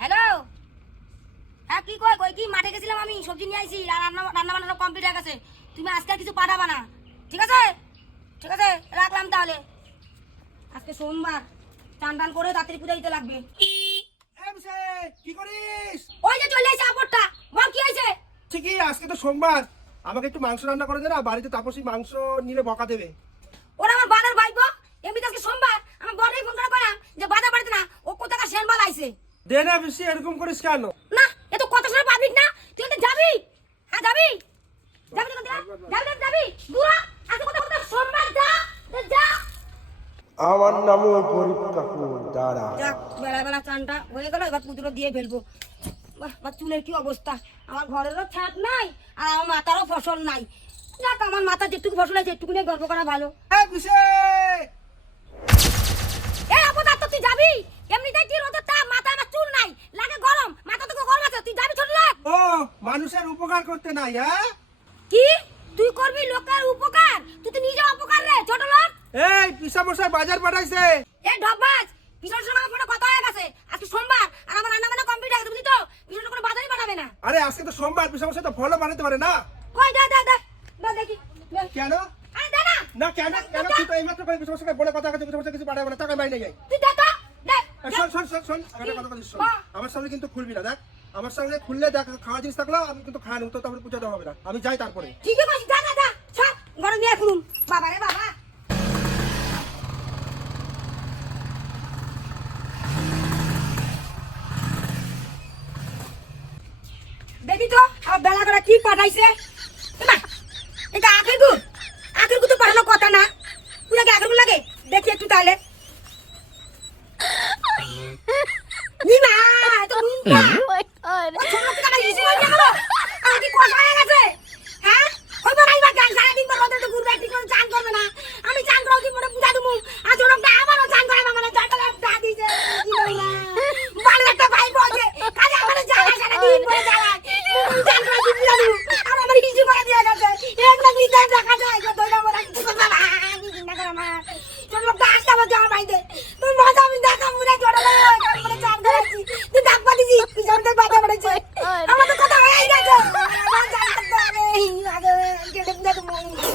Hello হ্যাঁ কি কই কি মাঠে গেছিলাম আমি? সবজি নিয়ে রান্না কমপ্লিট হয়ে তুমি আজকে কিছু পাঠাবা ঠিক আছে? ঠিক আছে? রাখলাম তাহলে। আজকে সোমবার। টান টান করে তাড়াতাড়ি পূজা দিতে লাগবে। কি করিস? ওই যে চলে এসে আপরটা বল কি হয়েছে? ঠিকই আজকে তো সোমবার। আমাকে একটু মাংস রান্না করে দে না বাড়িতে তাপসী মাংস নিলে বকা দেবে। ওরা আমার বাজার ভাইপো এমনিতে আজকে সোমবার আমার বড়ই ফোন করে করাম যে বাজার বাড়িতে না ও কোথাকার সেনবাল আইছে। দে না বেশি এরকম করিস কেন? না এ তো কত সময় পাবলিক না তুই তো যাবি? হ্যাঁ যাবি? যাবি তো যাবি যাবি যাবি? দূরা আজকে কোথাও কোথাও সোমবার যা যা। আমার নামও গরিব কাকু দাঁড়া। যাক বেলা বেলা চানটা হয়ে গেল এবার পুজোটা দিয়ে ফেলব। আমার চুলের কি অবস্থা? আমার ঘরেরও ছাদ নাই আর আমার মাথারও ফসল নাই। যাক আমার মাথা যেটুকু ফসল আছে একটুকু নিয়ে গল্প করা ভালো। এই আপদা তো তুই যাবি? এমনিতেই কি রোদের তাপ মাথা আমার চুল নাই লাগে গরম মাথা তো গরম আছে তুই যাবি ছোট লোক ও মানুষের উপকার করতে নাই হ্যাঁ? কি? তুই করবি লোকের উপকার? তুই তো নিজে অপকার রে ছোট লোক এই পিসা মশাই বাজার পাঠাইছে। এই ঢপবাজ পিছন সঙ্গে আমার ফোনে কথা হয়ে গেছে আজকে সোমবার আর আমার রান্না বান্না কমপ্লিট হয়ে গেছে বুঝলি তো পিছনে কোনো বাজারই পাঠাবে না আরে আজকে তো সোমবার মশাই তো ফলও বানাতে পারে না। কই দে দে দে। দে দেখি। কেন? না না কেন? কেন? তুই তো এইমাত্র বলে কথা কিছু না টাকা বাইরে যাই। তুই শোন শোন শোন শোন একটা কথা বলিস শোন। আমার সামনে কিন্তু খুলবি না দেখ। আমার সামনে খুললে দেখ খাওয়া জিনিস থাকল আমি কিন্তু খাওয়া নেব তো তারপরে পুজো দেওয়া হবে না। আমি যাই তারপরে। দে সব ঘরে নিয়ে খুলুম বাবা রে বাবা। দেখি তো আমার বেলা করে কি পাঠাইছে? এটা আখের গুড়? আখের গুড় তো পাঠানোর কথা না। তুই কি আখের গুড় লাগে? দেখি একটু তাহলে। নিমা এত নুন Pinagmumulan.